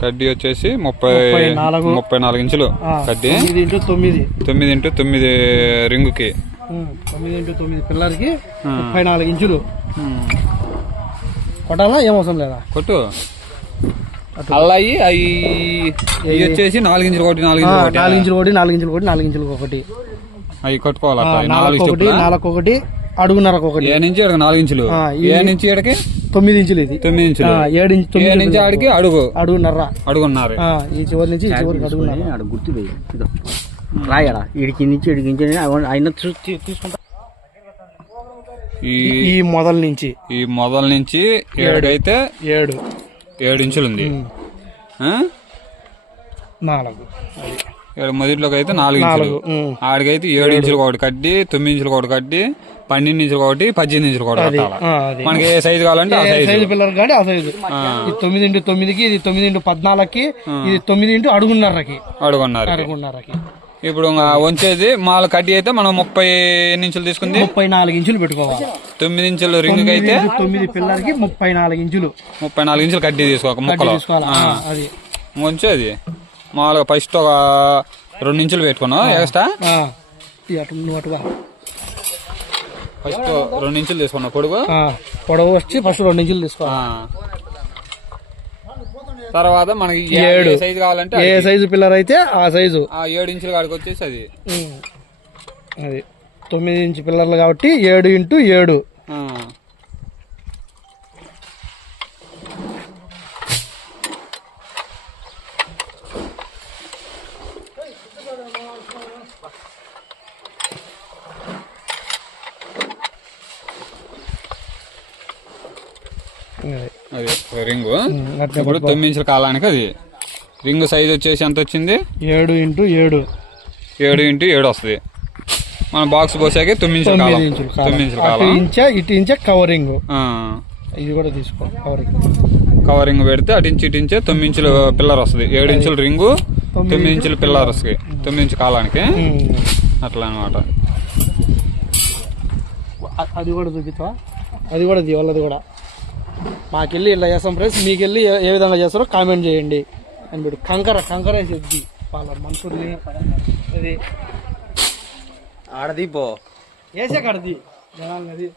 కడ్డీ వచ్చేసి ముప్పై ముప్పై నాలుగు. ఇంచులు కడ్డీ. తొమ్మిది తొమ్మిది. ఇంటూ తొమ్మిది రింగుకి. తొమ్మిది ఇంటూ తొమ్మిది పిల్లలకి ముప్పై నాలుగు ఇంచులు. కొట్టాలా? ఏం అవసరం లేదా? కొట్టు. అల్లాయి అవి ఇవి వచ్చేసి నాలుగు ఇంచులు ఒకటి నాలుగు ఇంచులు ఒకటి నాలుగు ఇంచులు ఒకటి నాలుగు ఇంచులు ఒకటి నాలుగు ఇంచులు ఒకటి అవి కొట్టుకోవాలి. నాలుగు ఒకటి? నాలుగు ఒకటి అడుగున్నరకు ఒకటి. ఏ నుంచి నాలుగు ఇంచులు. ఏ నుంచి ఆడికి తొమ్మిది ఇంచులు ఇది. తొమ్మిది ఇంచులు. ఆ, ఏడు ఇంచు తొమ్మిది నుంచి ఆడికి అడుగు. అడుగున్నర. అడుగున్నారు. ఆ, ఈ చివరి నుంచి ఈ చివరికి అడుగున్నర. ఆడ గుర్తు రాయడా ఇడికి నుంచి ఇడికి నుంచి ఆయన తీసుకుంటా. ఈ ఈ మొదల నుంచి. ఈ మొదల నుంచి ఏడుకైతే ఏడు. ఏడు ఇంచులు ఉంది. ఆ? నాలుగు. ఏడు మొదట్లోకి అయితే నాలుగు ఇంచులు. ఆడికైతే ఏడు ఇంచులు ఒకటి కట్టి తొమ్మిది ఇంచులు ఒకటి కట్టి పన్నెండు ఇంచులు ఒకటి పద్దెనిమిది ఇంచులు ఒకటి కట్టాలి? మనకి ఏ సైజు కావాలంటే ఆ సైజు. సైజు పిల్లలు కానీ ఆ సైజు. ఇది తొమ్మిది ఇంటూ తొమ్మిదికి ఇది తొమ్మిది ఇంటూ పద్నాలుగుకి ఇది తొమ్మిది ఇంటూ అడుగున్నరకి. అడుగున్నారు అడుగున్నరకి. ఇప్పుడు వంచేది మాల కడ్డీ అయితే మనం ముప్పై ఇంచులు తీసుకుంది? ముప్పై నాలుగు ఇంచులు పెట్టుకోవాలి. తొమ్మిది ఇంచులు రింగ్ అయితే? తొమ్మిది పిల్లలకి ముప్పై నాలుగు ఇంచులు. ముప్పై నాలుగు ఇంచులు కడ్డీ ముక్కలు. తీసుకోవాలి. ఆ, అది. వంచేది మామూలుగా ఫస్ట్ ఒక రెండు ఇంచులు పెట్టుకున్నాం ఎక్స్ట్రా ఫస్ట్ రెండు ఇంచులు తీసుకున్నాం పొడుగు? పొడవు వచ్చి ఫస్ట్ రెండు ఇంచులు తీసుకోవాలి ఆ. తర్వాత మనకి ఏడు. సైజు కావాలంటే ఏ. సైజు పిల్లర్ అయితే ఆ సైజు. ఆ ఏడు ఇంచుల కాడికి వచ్చేసి అది. అది. తొమ్మిది ఇంచు పిల్లర్లు కాబట్టి ఏడు ఇంటూ ఏడు ఆ. అది. అది రింగు. ఇప్పుడు తొమ్మిది ఇంచుల కాలానికి అది. రింగ్ సైజ్ వచ్చేసి ఎంత వచ్చింది? ఏడు ఇంటూ ఏడు. ఏడు ఇంటూ ఏడు వస్తుంది. మన బాక్స్ పోసాక తొమ్మిది ఇంచుల కాలం. తొమ్మిది ఇంచులు కాలం. ఇంచా ఇటు ఇంచా కవరింగ్. ఇది కూడా తీసుకో కవరింగ్. కవరింగ్ పెడితే అటు ఇంచు ఇటు ఇంచే తొమ్మిది ఇంచుల పిల్లర్ వస్తుంది. ఏడు ఇంచుల రింగు తొమ్మిది ఇంచుల పిల్లర్ వస్తుంది. తొమ్మిది ఇంచు కాలానికి. అట్లా అనమాట అది కూడా చూపిస్తా అది కూడా ఇది వాళ్ళది కూడా. మాకెళ్ళి ఇలా చేస్తాం ఫ్రెండ్స్ మీకెళ్ళి ఏ- ఏ విధంగా చేస్తారో కామెంట్ చేయండి. అని మీరు కంకర కంకర వేసేది వాళ్ళ మనుషుల్ని అది ఆడది పో. వేసే కడది. జనాలు అది.